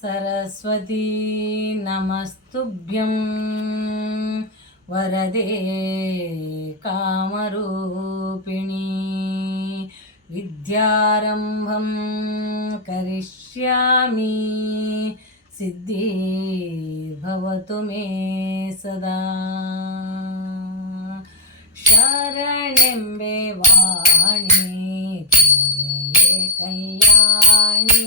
सरस्वती नमस्तुभ्यं वरदे कामरूपिणी विद्यारम्भं करिष्यामि सिद्धिर्भवतु मे सदा शरणेंबे वाणी तोरे कल्याणी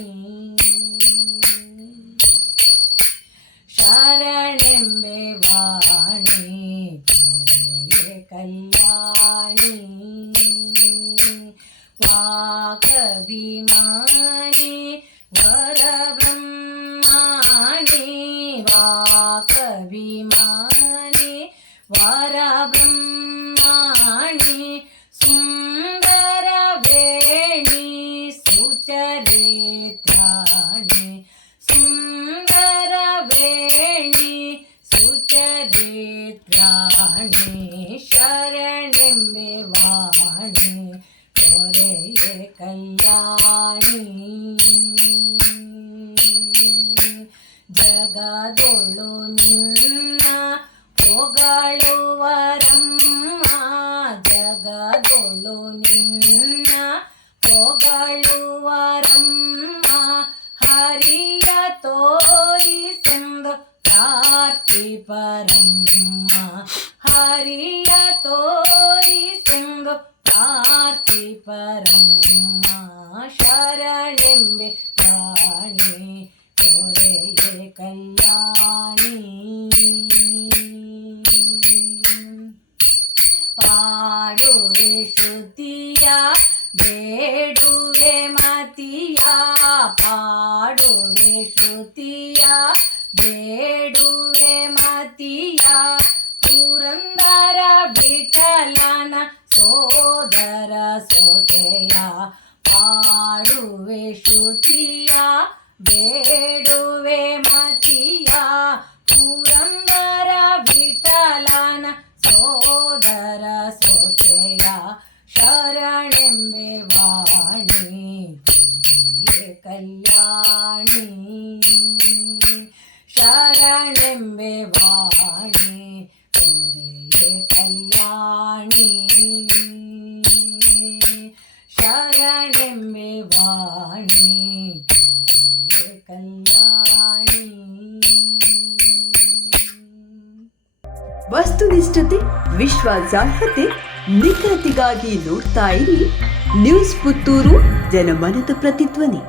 शरणेंबे वाणी तोरे कल्याणी वाकभिमानी वरब्रह्माणि वाकभिमानी वरब्रह्माणि सुन्दरवेणी सुचरित्राणि सुन्दरवेणी सुचरित्राणि शरणेंबे वाणी तोरे कल्याणी जगदोಳು ನಿನ್ನ ಹೊಗಳುವರಮ್ಮ ಜಗದೋಳು ನಿನ್ನ ಹೊಗಳುವರಮ್ಮ ಹರಿಯ ತೋರಿಸೆಂದು ಪ್ರಾರ್ಥಿಪರಮ್ಮ ಹರಿಯ ತೋರಿಸೆಂದು ಪ್ರಾರ್ಥಿಪರಮ್ಮ ಶರಣೆಂಬೆ ವಾಣಿ ತೋರೆಯೇ ಕಲ್ಯಾಣಿ ಪಾಡುವೆ ಶ್ರುತಿಯ ಬೇಡುವೆ ಮತಿಯ ಪಾಡುವೆ ಶ್ರುತಿಯ ಬೇಡುವೆ ಮತಿಯ ಪುರಂದರ ವಿಠಲನ ಸೋದರ ಸೊಸೆಯ ಪಾಡುವೆ ಶ್ರುತಿಯ ಬೇಡುವೆ ಮತಿಯ ಪುರಂದರ ವಿಠಲನ ಸೋದರ ಸೊಸೆಯ ಶರಣೆಂಬೆ ವಾಣಿ ತೋರೆ ಕಲ್ಯಾಣಿ ಶರಣೆಂಬೆ ವಾಣಿ ತೋರೆ ಕಲ್ಯಾಣಿ ಶರಣೆಂಬೆ ವಾಣಿ ತೋರೆ ಕಲ್ಯಾಣಿ. ವಸ್ತುನಿಷ್ಠತೆ, ವಿಶ್ವಾಸಾರ್ಹತೆ, ನಿಖರತೆಗಾಗಿ ನೋಡ್ತಾ ಇರಿ ನ್ಯೂಸ್ ಪುತ್ತೂರು, ಜನಮನದ ಪ್ರತಿಧ್ವನಿ.